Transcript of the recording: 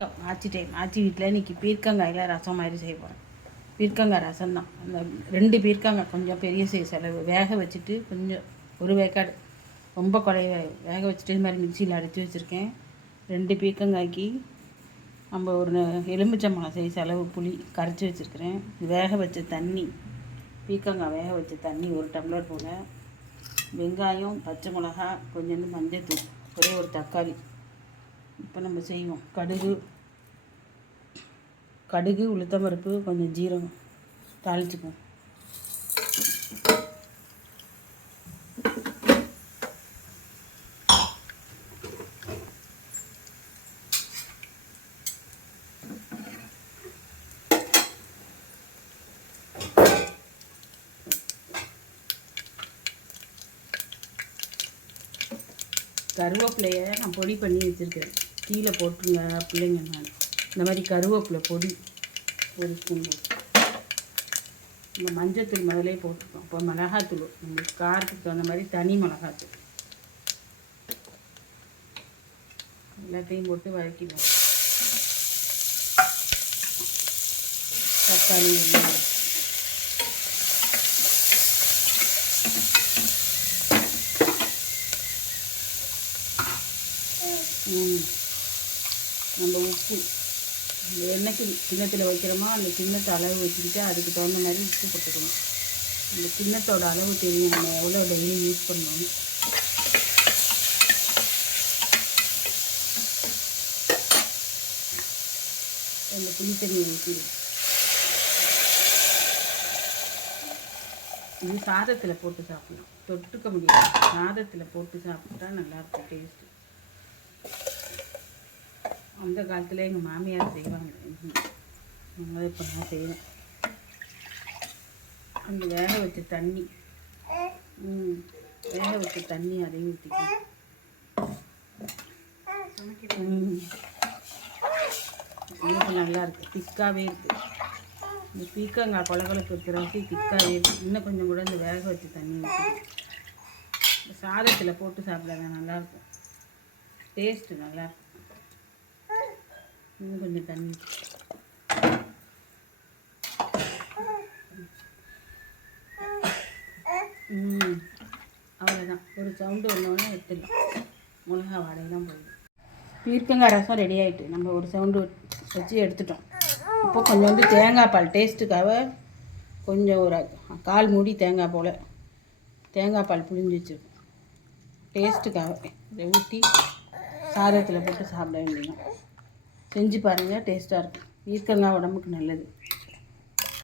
ஆச்சி வீட்டில் இன்றைக்கி பீர்க்கங்காயில் ரசம் மாதிரி செய்ய போகிறேன். பீர்க்கங்காய் ரசம் தான். அந்த 2 பீர்க்கங்காய் கொஞ்சம் பெரிய சைஸ் அளவு வேக வச்சுட்டு கொஞ்சம் ஒரு வேக்காடு ரொம்ப குறைய வேக வச்சுட்டு இது மாதிரி மிக்சியில் அடித்து வச்சுருக்கேன். 2 பீர்க்கங்காய்க்கு நம்ம ஒரு எலுமிச்சம்பழம் சைஸ் அளவு புளி கரைச்சி வச்சுருக்கிறேன். வேக வச்ச தண்ணி, பீர்க்கங்காய் வேக வச்ச தண்ணி 1 டம்ளர் போல், வெங்காயம், பச்சை மிளகா, கொஞ்சோண்டு மஞ்சள்தூள், ஒரே ஒரு தக்காளி. இப்போ நம்ம செய்வோம். கடுகு, உளுத்தம்பருப்பு, கொஞ்சம் ஜீரகம் தாளிச்சுப்போம். கருவேப்பிலையை நான் பொடி பண்ணி வச்சுருக்கேன். கீழே போட்டுருங்க பிள்ளைங்க. நான் இந்த மாதிரி கருவேப்பிலை பொடி 1 ஸ்பூன் போட்டு, இந்த மஞ்சத்தூள் முதலே போட்டுருக்கோம். இப்போ மிளகாத்தூள் உங்களுக்கு காரத்துக்கு தகுந்த மாதிரி தனி மிளகாத்தூள் எல்லாத்தையும் போட்டு வதக்கிடுவோம். தக்காளி வெங்காயம் நம்ம உப்பு, இந்த எண்ணெய்க்கு கிண்ணத்தில் வைக்கிறோமா அந்த கிண்ணத்தை அளவு வச்சுக்கிட்டு அதுக்கு தகுந்த மாதிரி உப்பு போட்டுக்கணும். அந்த கிண்ணத்தோட அளவு தெரியும் நம்ம எவ்வளோ டெய்லி யூஸ் பண்ணணும். அந்த புளி தண்ணி ஊற்றிடும். இது சாதத்தில் போட்டு சாப்பிடலாம், தொட்டுக்க முடியாது. சாதத்தில் போட்டு சாப்பிட்டா நல்லாயிருக்கும் டேஸ்ட்டு. அந்த காலத்தில் எங்கள் மாமியார் செய்வாங்க, நம்ம இப்போ நான் செய்வேன். அந்த வேக வச்ச தண்ணி அதையும் ஊற்றிக்கணும். நல்லா இருக்குது, திக்காகவே இருக்குது. இந்த பீர்க்கங்காய் கொலகொலப்பு இருக்கிறாச்சு திக்காகவே இருக்குது. இன்னும் கொஞ்சம் கூட இந்த வேக வச்ச தண்ணி ஊற்றி சாதத்தில் போட்டு சாப்பிடாத நல்லாயிருக்கும், டேஸ்ட்டு நல்லாயிருக்கும். இன்னும் கொஞ்சம் தண்ணி அவ்வளோதான். ஒரு சவுண்டு ஒன்றோடனே எடுத்துடலாம். மிளகா வாடையெல்லாம் போயிடும். பீர்க்கங்காய் ரசம் ரெடி ஆகிட்டு நம்ம ஒரு சவுண்டு வச்சு எடுத்துட்டோம். இப்போ கொஞ்சோண்டு தேங்காய் பால் டேஸ்ட்டுக்காக கொஞ்சம் ஒரு 1/4 மூடி தேங்காய் போல் தேங்காய் பால் புழிஞ்சு வச்சுருக்கோம். டேஸ்ட்டுக்காக இதை ஊற்றி சாதத்தில் போட்டு சாப்பிட வேண்டியதான். செஞ்சு பாருங்கள், டேஸ்ட்டாக இருக்கும். பீர்க்கங்காய் உடம்புக்கு நல்லது.